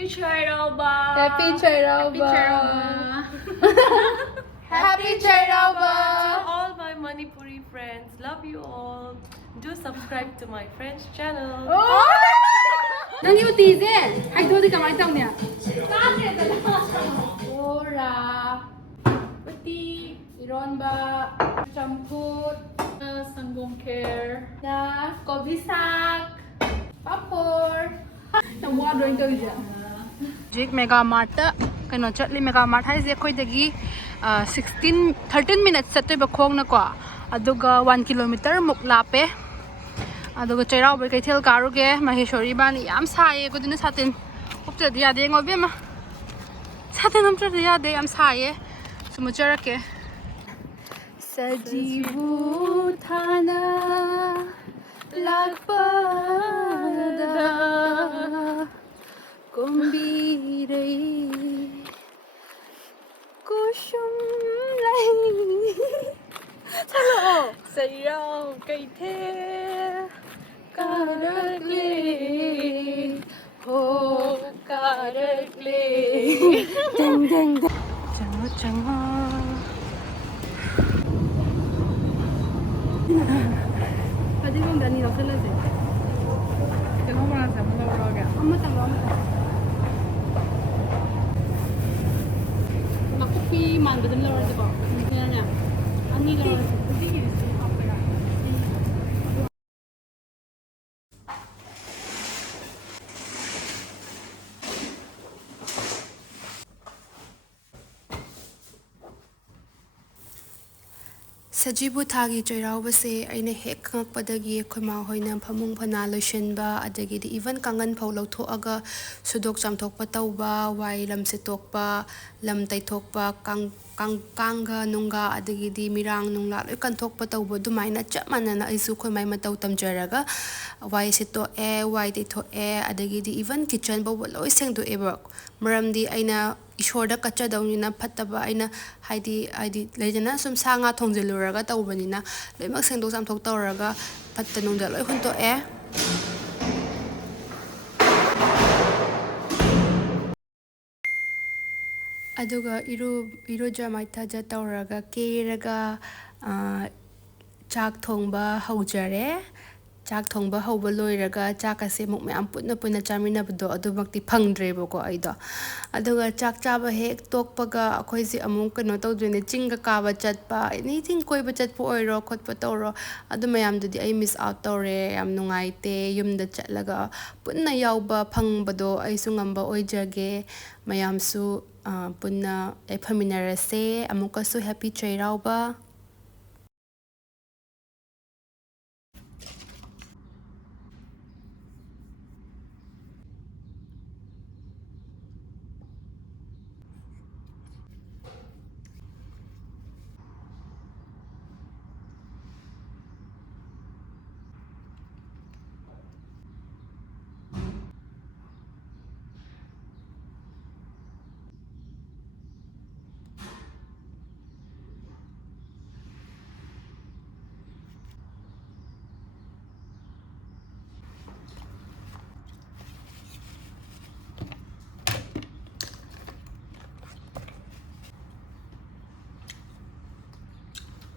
Happy Cheiraoba! Happy Cheiraoba! Happy Cheiraoba! To all my Manipuri friends, love you all. Do subscribe to my friend's channel. Nani utize? Hai do di kamai tang ne? Ora. Uti ironba champut sanggong care na kobi sak papor. Nam wa drawing to ja. Jik Mega Mart kano chatli Mega Mart hai je khoi dagi 13 minutes chatte ba khong na ko aduga 1 kilometer muk lape aduga Cheiraoba Kaithel karuge Maheshwari bani yam saye godina satin upta dia de ngobe ma satin amtra dia de yam saye sumuchara ke sajibu thana lakpada kumbirei kusum lai chalo Cheiraoba Kaithel karakle ho karakle ding ding chango chango padi kong dani lo sela je ke ho ma sa mo lo ga amma ta lo na kopi man ba dem lo ra ko ni nya ani lo ra Sajibu thagi Cheiraoba se aina hek khangakpadagi khoma hoina phamung phana loishenba adagi di even kangan phau lawthoaga sudok chamthokpa tauba wai lam se tokpa lam taithokpa kanga nunga adagi di mirang nungla loi kanthokpa tauba dumaina chap manana aisu khomai matau tamjaraga wai se to e wai taitho e adagi di even kitchen ba loi sengdo eba maramdi aina ishorda kacha dawnina phattaba aina haidi lejana sum sanga thongjiluraga tawbanina loimak sengdok samthok tawraga phatta nungda loi hunto e aduga iroja maithaja tawraga keraga chak thongba thongjare chak thongba hauba loiraga chak ase muk mayam punna chaminabdo adumakti phangdrebo ko aido aduga chak chaba hek tokpaga akhoi si amung kano tawdune chinga kaba chatpa anything koiba chatpa oiro khotpa tawro adu mayam dudi ai miss out tawre yam nungaite yumda chatlaga punna yauba phangbado aisu ngamba oijage mayamsu punna ai phaminarase amukasu happy Cheiraoba.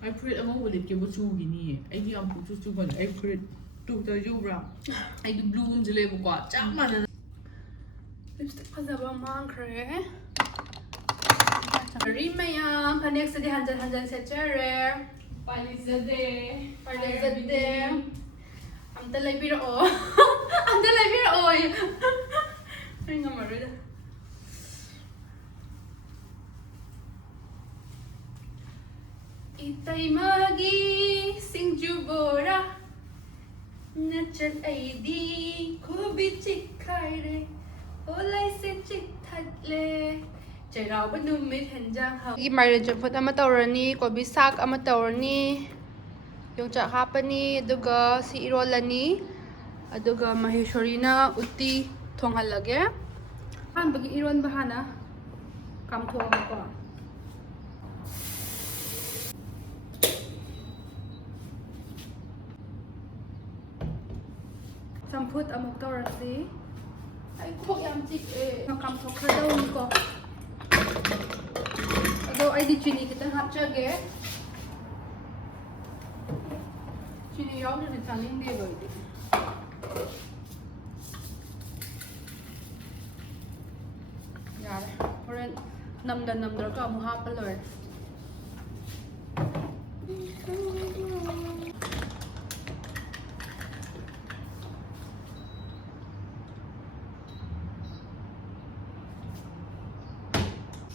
I put a mobile if you were too guinea. I am put to one. I put to the Jobra. I do bloom the label got Chapman. Lipstick fazaba mangkre Rimaya panek sa di hanjan sa chere palizade am talay biro am talay biro ay nga maruda itay magi singjubora nachal ay di kubi chikhaire olay se chikhatle Cheiraoba numit henjang ha gi marriage put ama tawrani kobi sak ama tawrani yongcha hapani aduga si irolani aduga Maheshwari na uti thonghalage han bagi iron bahana kam thong ko champut amuk tawrasi Ay, kubak yung Nakampokadaw ko. Ado, ay di chini kita hatchage. Chini yaw na rin hindi ba ito. Yara. Oren, namdan ka, muhapalor.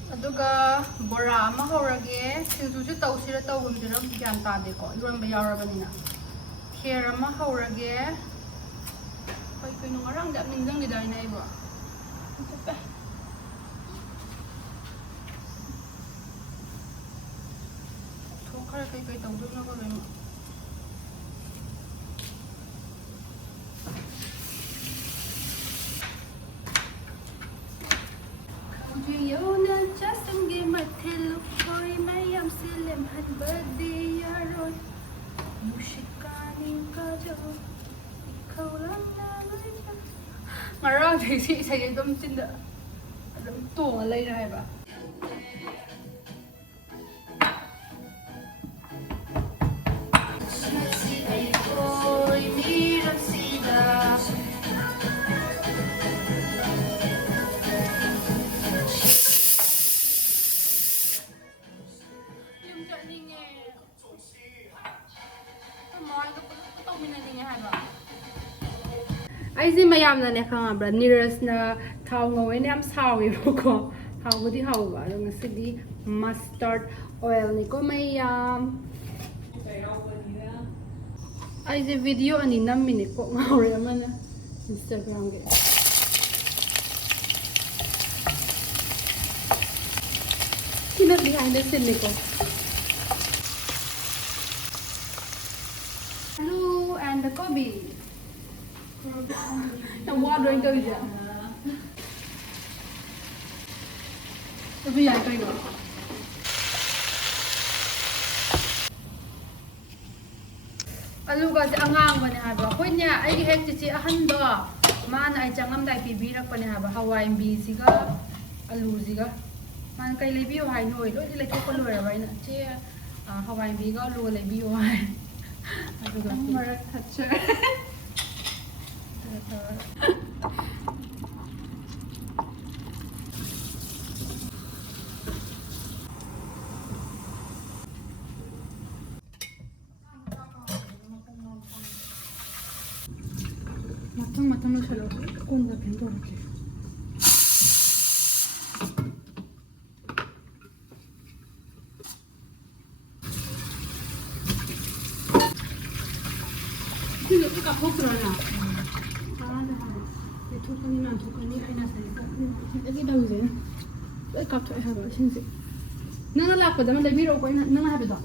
Aduga bora ama hawrage sinjuju tawsira tawgumdira gyan tade ko iron ba yawrabanina kher ama hawrage kai kai no ngarang da ningdang ni dai nai ba thokar kai kai tawdu na ko ren Cheiraoba just give Mathel koi mayamsu birthday yaron mushikaning kajo ikaw lang na ngarang si saya dum tinda adam tunga lai na ba Aise mayamna ne khangabra nearest na thau ngoi ne am sawi ko hawdi hawba dong sidi mustard oil ni ko mayam aise video ani nam minute ko ngawre amana Instagram ge kina behind the scene ko hello and the Kobe Nang water ito dyan. Sabi yan ito yun. Aluga si angang ba ni haba? Kunya ay hek si ahando. Mana ay changam dai pibirak pa ni haba. Hawaiian busy ka. Alu siga. Man kay lebi o hay noy. Lo di lagi ko lo ra na. Che Hawaiian bi ga lo lebi o hay. Aluga. Marak hatcher. matang lo siya kung natin to lagi. Hindi ko kapokro na. Tukani ay nasa ito. Lagi daw yun. Ay kapto ay haba. Sinsi. Nangalako daman dahil biro ko. Nangahabi daw.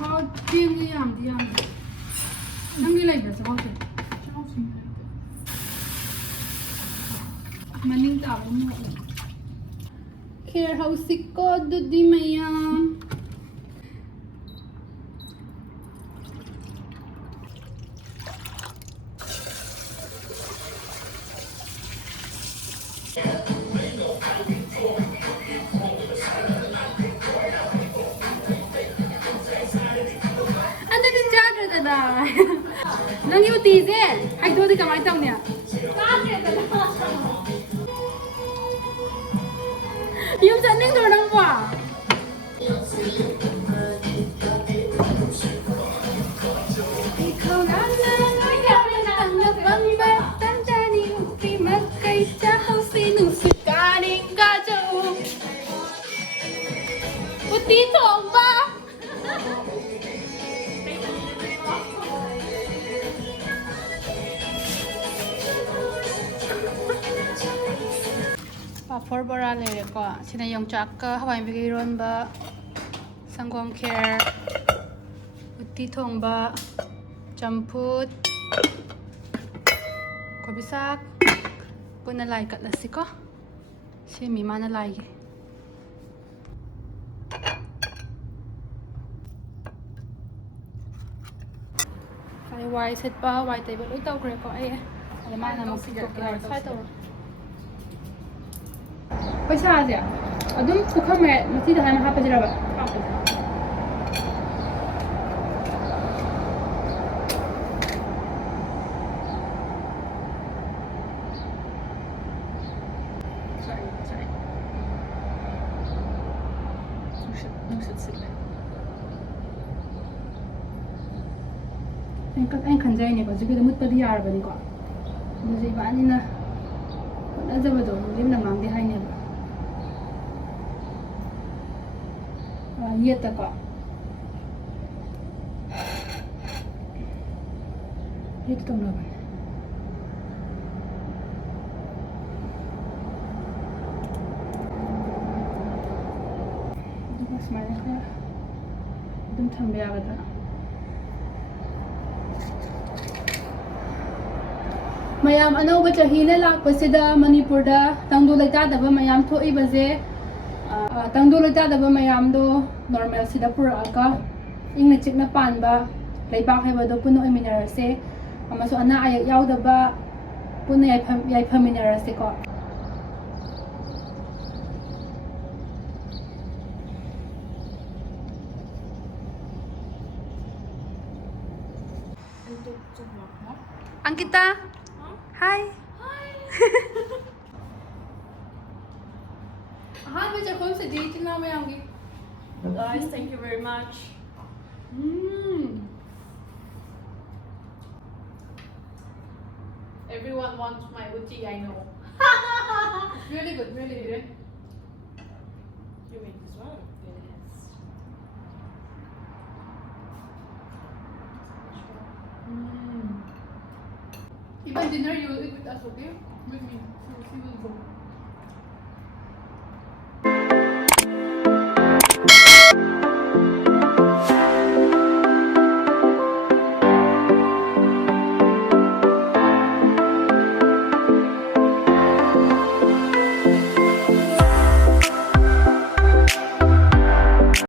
How din yam diyan. Nang nilay ba sa hotel? Maning tao mo. Care house ko do di mayam. Ano din jaga dada? Nang yung diesel. Ay do di kamay tong niya. Jaga dada. Yung saning dorang pa. Ikaw na lang ay ang nabangba. Tandani upi magkay tahaw sinusukaning kajo. Putito ba? For bora le ko sinayong chaka Hawaiian bigiron ba sanggong care uti thong ba champut Kobisak puna lai katlasiko. Semi mana lai. Ai wai sitpa wai table loi tau kre ko ai. Ada mana mo sito ke har sai tau. Paisa aja. Adum kukhame mati da hana hapa jiraba. Anh khăn này có gì cái mất bớt đi à vậy con, bây giờ bạn đi na, đã giờ bây giờ mình làm đi hay nè, nhiệt ta có, nhiệt trong nào vậy, đi cái smile này, đừng thầm bia vậy ta. Mayam anauba chahina lakpasida Manipurda tangdu laitadaba mayam thoibaje tangdu laitadaba mayam do normal sida puraka ingna chikna panba leibak haibado puno eminarase amaso ana ayak yaudaba puno yaipaminarase ko Angkita. Hi. Hi, Mr. Kung sa date na may anggi. Guys, thank you very much. Everyone wants my uchi, I know. Really good, really good. You make this one? Yes. Even dinner you eat with us, okay? With me. So she will go.